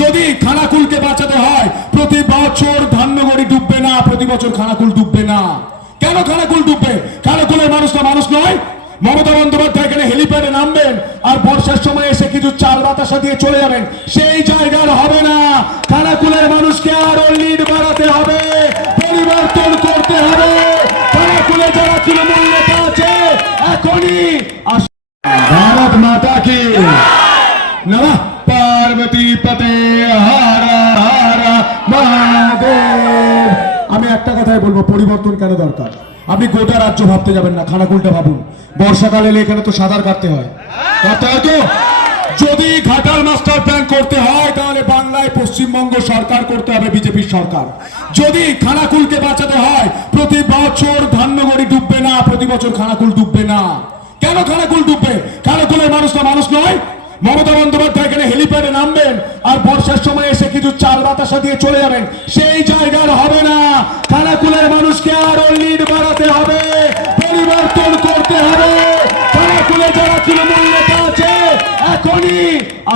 যদি খানাকুলকে বাঁচাতে হয় প্রতি বছর ধান্যগড়ি ডুববে না, প্রতি বছর খানাকুল ডুববে না। কেন খানাকুল ডুববে? খানাকুলের মানুষটা মানুষ নয়? মমতা বন্দ্যোপাধ্যায় এখানে হেলিপ্যাডে নামবেন আর বর্ষার সময় এসে কিছু চাল বাতাসা দিয়ে চলে যাবেন, সেই জায়গার হবে না। খানাকুলের মানুষকে আরো লিড বাড়াতে হবে, পরিবর্তন করতে হবে। খানাকুলে যারা তৃণমূল নেতা আছে এখনই ভারত মাতা কি নমঃ, পার্বতী পতে হর হর মহাদেব। আমি একটা কথাই বলবো, পরিবর্তন কেন দরকার? আপনি গোটা রাজ্য ভাবতে যাবেন না, খানাকুলটা ভাবুন। বর্ষাকাল এলে এখানে তো সাঁতার কাটতে হয় তো। যদি ঘাটাল মাস্টার প্ল্যান করতে হয় তাহলে বাংলায় পশ্চিমবঙ্গ সরকার করতে হবে, বিজেপির সরকার। যদি খানাকুলকে বাঁচাতে হয় প্রতি বছর ধান্যগড়ি ডুববে না, প্রতি বছর খানাকুল ডুববে না। কেন খানাকুল ডুববে? খানাকুলের মানুষটা মানুষ নয়? মমতা বন্দ্যোপাধ্যায় এখানে হেলিপ্যাডে নামবেন আর বর্ষার সময় এসে কিছু চাল বাতাসা দিয়ে চলে যাবেন, সেই জায়গার হবে না। খানাকুলের মানুষকে আরো লিড বাড়াতে হবে, পরিবর্তন করতে হবে। খানাকুলে যারা তৃণমূল নেতা আছে এখনই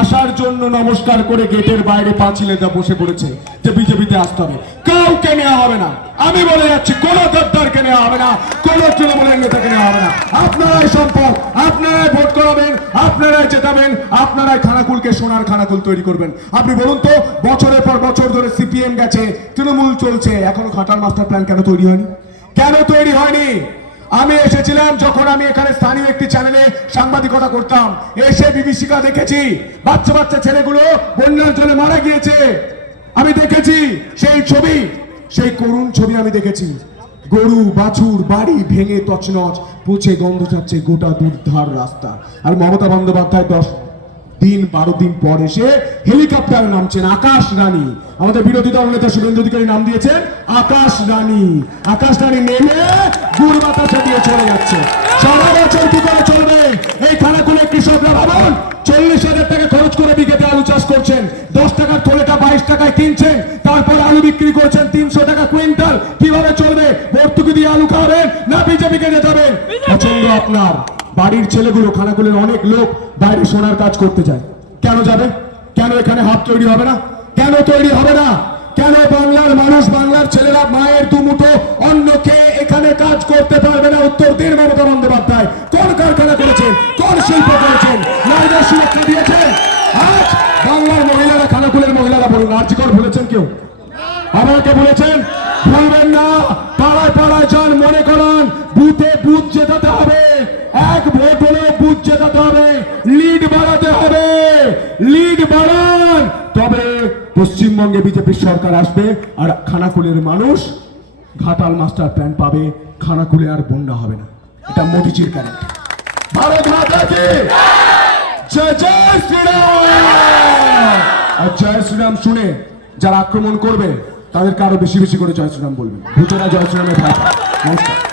আসার জন্য নমস্কার করে গেটের বাইরে পাঁচিলে বসে পড়েছে যে বিজেপিতে আসতে হবে। কাউকে নেওয়া হবে না, আমি বলে যাচ্ছি, কোন গদ্দারকে নেওয়া হবে না, কোন তৃণমূলের নেতাকে নেওয়া হবে না। আপনারাই সম্পদ, আপনারাই ভোট করাবেন, আপনারাই জেতাবেন, আপনারাই খানাকুলকে সোনার খানাকুল তৈরি করবেন। আপনি বলুন তো, বছরের পর বছর ধরে সিপিএম গেছে, তৃণমূল চলছে, এখনো ঘাটাল মাস্টার প্ল্যান কেন তৈরি হয়নি? কেন তৈরি হয়নি? আমি এসেছিলাম যখন আমি এখানে স্থানীয় একটি চ্যানেলে সাংবাদিকতা করতাম, এসে বিভীষিকা দেখেছি, বাচ্চা বাচ্চা ছেলেগুলো বন্যার জলে মারা গিয়েছে। আমি দেখেছি সেই ছবি, সেই করুণ ছবি আমি দেখেছি। গরু বাছুর বাড়ি ভেঙে তছনছ, পচে গন্ধ ছাড়ছে গোটা দুর্ধার রাস্তা। আর মমতা বন্দ্যোপাধ্যায় 10-12 দিন পর এসে হেলিকপ্টারে নামছেন। আকাশ রানী, আমাদের বিরোধী দল নেতা শুভেন্দু অধিকারী নাম দিয়েছেন আকাশ রানী। আকাশ রানী নেমে গুড় বাতাসা দিয়ে চলে যাচ্ছে। সারা বছর কি করে চলবে? এই খানাকুলের কৃষকরা ভাবুন, 40,000 টাকা খরচ করে বিঘেতে আলু চাষ করছেন, 10 টাকার থলেটা 22 টাকায় কিনছেন, তারপর আলু বিক্রি করছেন 300 টাকা কুইন্টাল। কিভাবে চলবে? ভর্তুকি দিয়ে আলু খাবেন না বিজেপিকে জেতাবেন? পছন্দ আপনার। বাড়ির ছেলেগুলো, খানাকুলের অনেক লোক বাইরে সোনার কাজ করতে যায়, কেন যাবে? কেন এখানে হাব তৈরি হবে না? কেন তৈরি হবে না? কেন বাংলার মানুষ, বাংলার ছেলেরা মায়ের দুমুঠো অন্ন খেয়ে এখানে কাজ করতে পারবে না? উত্তর দিন মমতা বন্দ্যোপাধ্যায়। কোন কারখানা করেছেন? কোন শিল্প করেছেন? নারীদের সুরক্ষা দিয়েছেন? আজ বাংলার মহিলারা, খানাকুলের মহিলারা বলুন, আর্যিকর ভুলেছেন কেউ? আমাকে বলেছেন? ভুলবেন না। পাড়ায় পাড়ায় যান, মনে করান, বুথে বুথ জেতাতে হবে, এক ভোট হলেও বুথ জেতাতে হবে, লিড বাড়াতে হবে। লিড বাড়ান, তবে পশ্চিমবঙ্গে বিজেপির সরকার আসবে আর খানাকুলের মানুষ ঘাটাল মাস্টার প্ল্যান পাবে, খানাকুলে আর বন্যা হবে না। এটা মোদিজির ক্যারেক্টার। ভারত মাতা কি জয়, জয় শ্রীরাম। আর জয় শ্রীরাম শুনে যারা আক্রমণ করবে তাদেরকে আরো বেশি বেশি করে জয় শ্রীরাম বলবেন। ভূতেরা জয় শ্রীরামের ভয় পায়। নমস্কার।